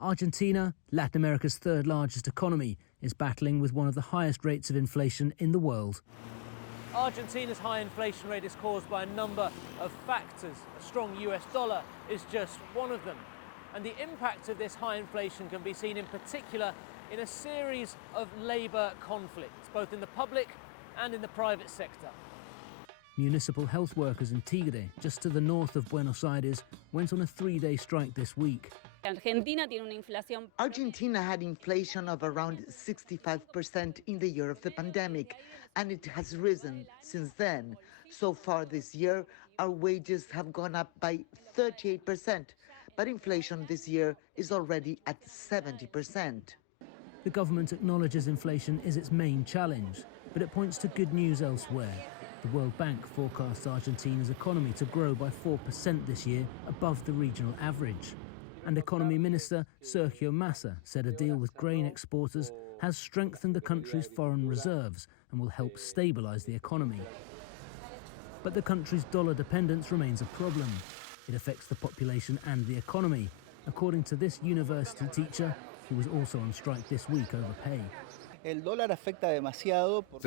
Argentina, Latin America's third largest economy, is battling with one of the highest rates of inflation in the world. Argentina's high inflation rate is caused by a number of factors. A strong US dollar is just one of them. And the impact of this high inflation can be seen in particular in a series of labour conflicts, both in the public and in the private sector. Municipal health workers in Tigre, just to the north of Buenos Aires, went on a 3-day strike this week. Argentina had inflation of around 65% in the year of the pandemic, and it has risen since then. So far this year, our wages have gone up by 38%, but inflation this year is already at 70%. The government acknowledges inflation is its main challenge, but it points to good news elsewhere. The World Bank forecasts Argentina's economy to grow by 4% this year, above the regional average. And Economy Minister Sergio Massa said a deal with grain exporters has strengthened the country's foreign reserves and will help stabilise the economy. But the country's dollar dependence remains a problem. It affects the population and the economy, according to this university teacher who was also on strike this week over pay. The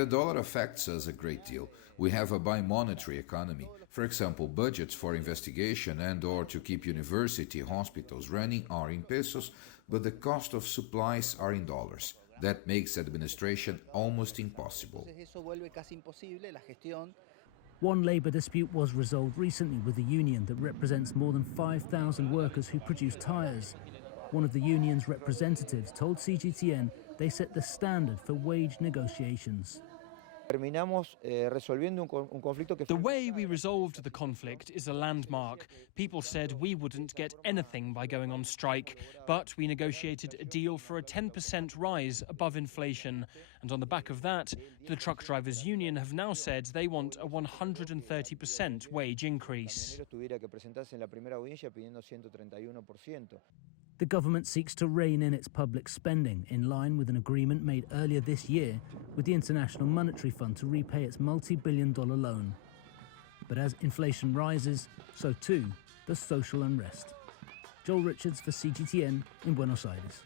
dollar affects us a great deal. We have a bi-monetary economy. For example, budgets for investigation and/or to keep university hospitals running are in pesos, but the cost of supplies are in dollars. That makes administration almost impossible. One labour dispute was resolved recently with the union that represents more than 5,000 workers who produce tyres. One of the union's representatives told CGTN they set the standard for wage negotiations. The way we resolved the conflict is a landmark. People said we wouldn't get anything by going on strike, but we negotiated a deal for a 10% rise above inflation. And on the back of that, the truck drivers' union have now said they want a 130% wage increase. The government seeks to rein in its public spending in line with an agreement made earlier this year with the International Monetary Fund to repay its multi-billion-dollar loan. But as inflation rises, so too does social unrest. Joel Richards for CGTN in Buenos Aires.